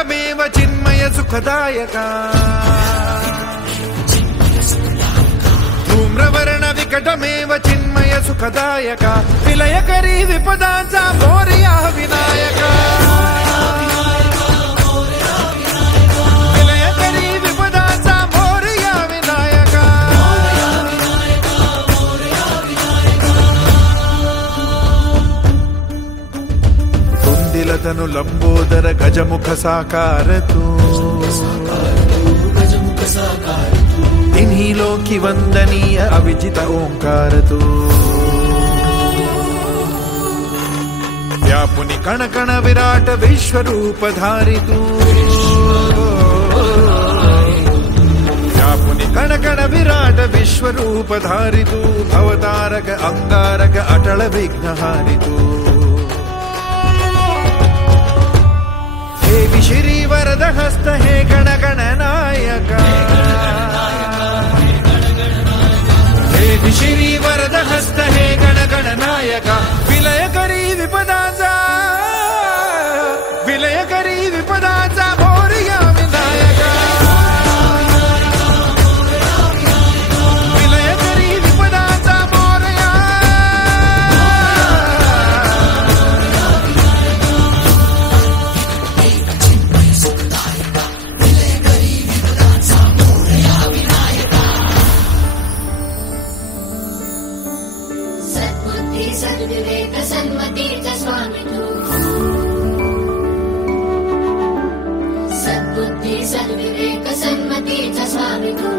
विकटमेव चिन्मय सुखदायका धूम्रवर्ण विकटमेव चिन्मय सुखदायका विलयकरी विपदांचा मोरया विनायका विलयकरी विपदांचा मोरया विनायका कुंदिलतनु लंबोदर गजमुख साकार तू इन्हीं लोकी वंदनीय अविजित ओंकार तू व्यापुनि कण कण विराट विश्वरूप धारि तू व्यापुनि कण कण विराट विश्वरूप धारि तू भवतारक अंगारक अटल विघ्नहारि तू हे विश्री वरद हस्त हे गण गण नायका हे विश्री वरद हस्त हे गण गण नायका विलयकरी विपदाचा मोरया विनायका विलयकरी विपदाचा मोरया सद्बुद्धि सद्विवेक सन्मतीचा स्वामी तू सद्बुद्धि सद्विवेक सन्मतीचा स्वामी तू